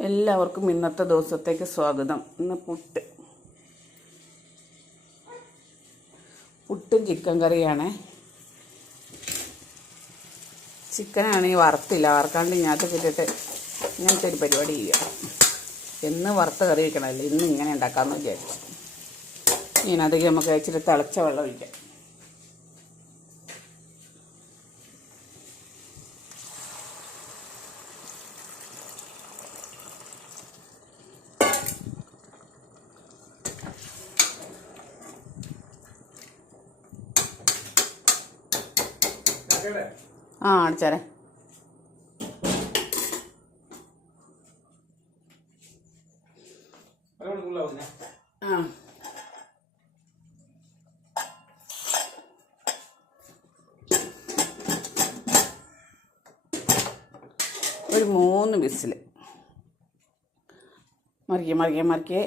എല്ലാവർക്കും ഇന്നത്തെ ദിവസത്തേക്ക് സ്വാഗതം. ഇന്ന് പുട്ട്. പുട്ടും ചിക്കൻ കറിയാണ്. ചിക്കനാണെങ്കിൽ വറുത്തില്ല. വറുക്കാണ്ട് ഇതിനകത്ത് ഇട്ടിട്ട് ഇങ്ങനത്തെ ഒരു പരിപാടി ചെയ്യാം. എന്ന് വറുത്ത കറി വയ്ക്കണമല്ലോ ഇന്ന് ഇങ്ങനെ ഉണ്ടാക്കാമെന്ന് വിചാരിച്ചു. ഇതിനകത്തേക്ക് നമുക്ക് ഇച്ചിരി തിളച്ച വെള്ളം ഒഴിക്കാം. ആ അടിച്ചാരെ. ആ. ഒരു മൂന്ന് വിസിൽ മറിക്കേ മറിക്കേ മറിക്കേ.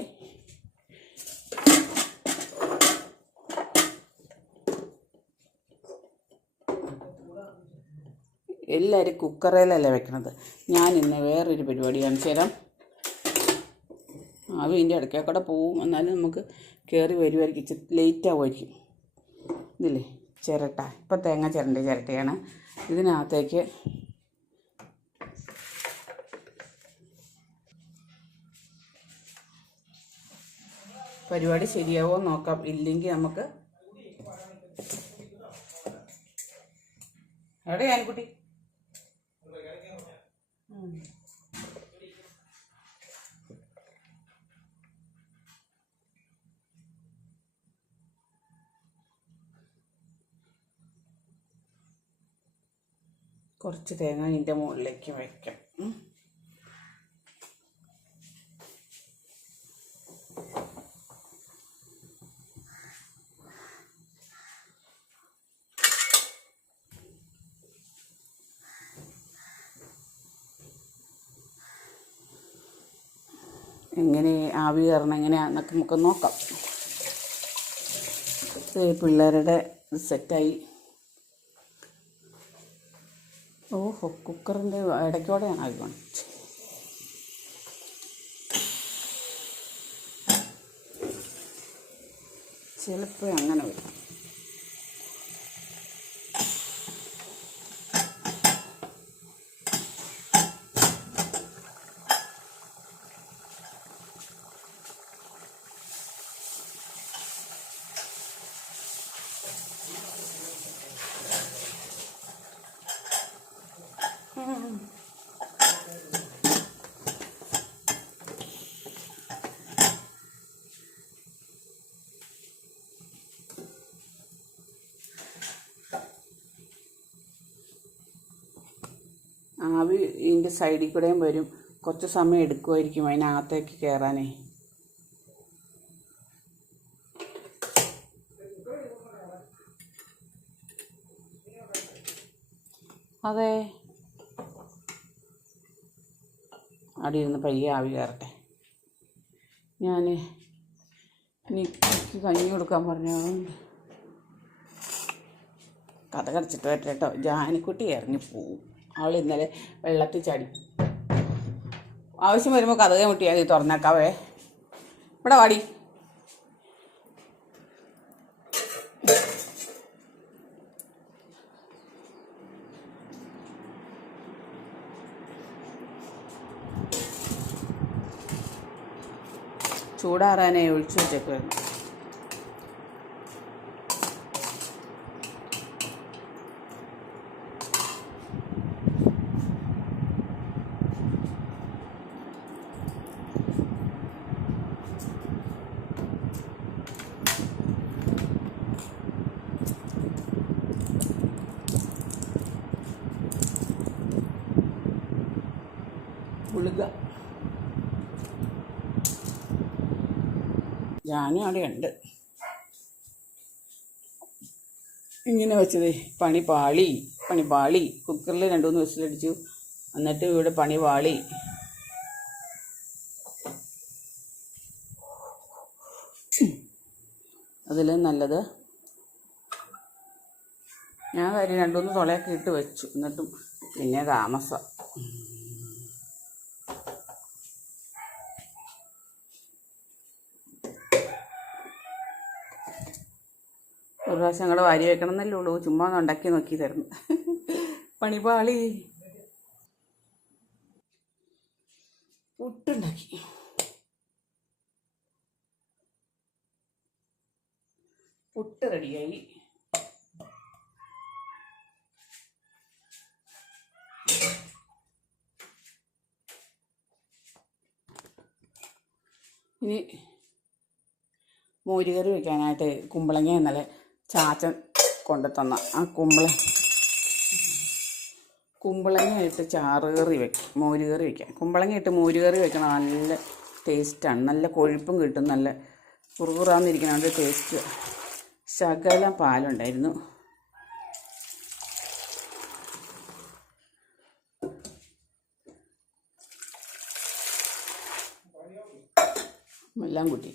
എല്ലാവരും കുക്കറയിലല്ലേ വെക്കണത്? ഞാൻ ഇന്ന് വേറൊരു പരിപാടി കാണിച്ചു തരാം. ഇതിന്റെ ഇടയ്ക്കൊക്കെ കൂടെ പോവും. എന്നാലും നമുക്ക് കയറി വരുമായിരിക്കും ഇച്ചിരി ലേറ്റ് ആവുമായിരിക്കും. ഇതില്ലേ? ചിരട്ട. ഇപ്പം തേങ്ങ ചിരണ്ട ചിരട്ടയാണ്. ഇതിനകത്തേക്ക് പരിപാടി ശരിയാവോ നോക്കാം. ഇല്ലെങ്കിൽ നമുക്ക് എവിടെ ഞാൻകുട്ടി കുറച്ച് തേങ്ങ ഇതിന്റെ മുകളിലേക്ക് വയ്ക്കാം. എങ്ങനെ ആവി കയറണം എങ്ങനെയാണെന്നൊക്കെ നമുക്ക് നോക്കാം. പിള്ളേരുടെ സെറ്റായി ഓഹോ കുക്കറിന്റെ ഇടയ്ക്കോടെയാണ് ആവി ചിലപ്പോൾ അങ്ങനെ വരും. ആവി ഇതിന്റെ സൈഡിൽ കൂടെയും വരും. കുറച്ച് സമയം എടുക്കുമായിരിക്കും അതിനകത്തേക്ക് കയറാനേ അതെ. അവിടെ ഇരുന്ന് പയ്യെ ആവി കയറട്ടെ. ഞാൻ നിക്ക് കഞ്ഞി കൊടുക്കാൻ പറഞ്ഞു കഥ കടിച്ചിട്ട് വരട്ടെ കേട്ടോ. ജാനിക്കുട്ടി ഇറങ്ങി പോവും അവൾ ഇന്നലെ വെള്ളത്തിൽ ചാടി. ആവശ്യം വരുമ്പോൾ കഥകെ മുട്ടിയാൽ മതി തുറന്നേക്കാവേ. ഇവിടെ വാടി. ചൂടാറാനായി ഒഴിച്ചു വെച്ചേക്കുമായിരുന്നു ഞാനും അവിടെ ഉണ്ട്. ഇങ്ങനെ വെച്ചത് പണി പാളി പണി പാളി. കുക്കറിൽ രണ്ട് മൂന്ന് എന്നിട്ട് ഇവിടെ പണി പാളി. അതിൽ നല്ലത് ഞാൻ കാര്യം രണ്ടുമൂന്ന് തുളയൊക്കെ ഇട്ട് വെച്ചു. എന്നിട്ടും പിന്നെ താമസം. ഒരു പ്രാവശ്യം ഞങ്ങളുടെ വാരി വെക്കണം എന്നല്ലേ ഉള്ളൂ. ചുമ്മാ ഒന്ന് ഉണ്ടാക്കി നോക്കി തരുന്നു പണിപാളി. പുട്ടുണ്ടാക്കി. പുട്ട് റെഡിയായി. ഇനി മോരുകറി വെക്കാനായിട്ട് കുമ്പളങ്ങ ഇന്നലെ ചാച്ചൻ കൊണ്ടു തന്ന ആ കുമ്പള. കുമ്പളങ്ങ ഇട്ട് ചാറുകറി വെക്കാം മോരുകറി വെക്കാം. കുമ്പളങ്ങ ഇട്ട് മോരുകറി വെക്കണം നല്ല ടേസ്റ്റാണ് നല്ല കൊഴുപ്പും കിട്ടും നല്ല കുറുകുറാന്നിരിക്കണ ടേസ്റ്റ് ശകല പാലുണ്ടായിരുന്നു. എല്ലാം കൂട്ടി.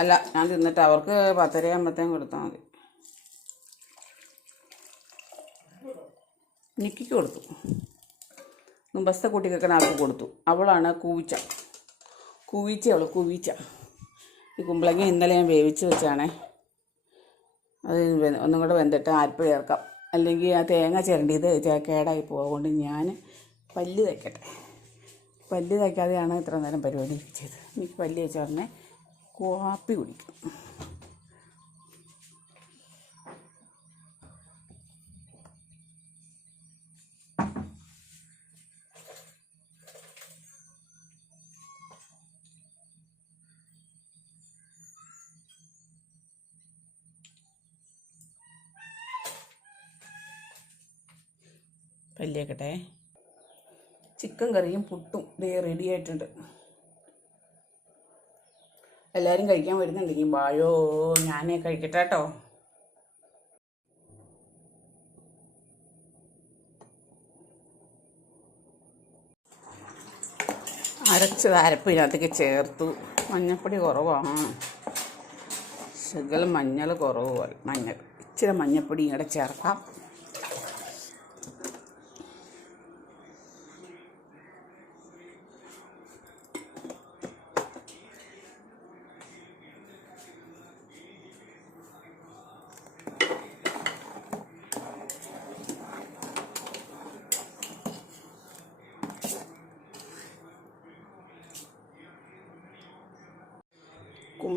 അല്ല ഞാൻ തിന്നിട്ട് അവർക്ക് പത്തരയാകുമ്പോഴത്തേക്കും കൊടുത്താൽ മതി. നിക്കിക്ക് കൊടുത്തു. മുമ്പത്തെ കുട്ടിക്കൊക്കെ ആൾക്ക് കൊടുത്തു. അവളാണ് കൂവിച്ച. കൂവിച്ച അവൾ കൂവിച്ച. ഈ കുമ്പളങ്ങ ഇന്നലെ ഞാൻ വേവിച്ച് വെച്ചാണേ. അത് ഒന്നും കൂടെ വെന്തിട്ട് ആരിപ്പ് ചേർക്കാം. അല്ലെങ്കിൽ ആ തേങ്ങ ചിരണ്ടിയത് കേടായി പോകൊണ്ട് ഞാൻ പല്ല് തയ്ക്കട്ടെ പല്ല് തയ്ക്കാതെയാണ് ഇത്ര നേരം പരിപാടി ചെയ്തത് എനിക്ക് പല്ല് വെച്ചാൽ ഉടനെ കോപ്പി കുടിക്കും. പല്ലിയേക്കട്ടെ ചിക്കൻ കറിയും പുട്ടും റെഡി ആയിട്ടുണ്ട്. എല്ലാവരും കഴിക്കാൻ വരുന്നുണ്ടെങ്കിൽ വാഴോ ഞാനേ കഴിക്കട്ടെ കേട്ടോ. അരച്ചത് അരപ്പ് ഇതിനകത്തേക്ക് ചേർത്തു. മഞ്ഞപ്പൊടി കുറവാണ്. ശകലം മഞ്ഞൾ കുറവ് മഞ്ഞൾ. ഇച്ചിരി മഞ്ഞപ്പൊടി ഇങ്ങോട്ട് ചേർക്കാം.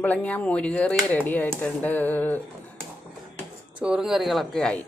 കുമ്പളങ്ങ മോരുകറി റെഡി ആയിട്ടുണ്ട്. ചോറും കറികളൊക്കെ ആയി.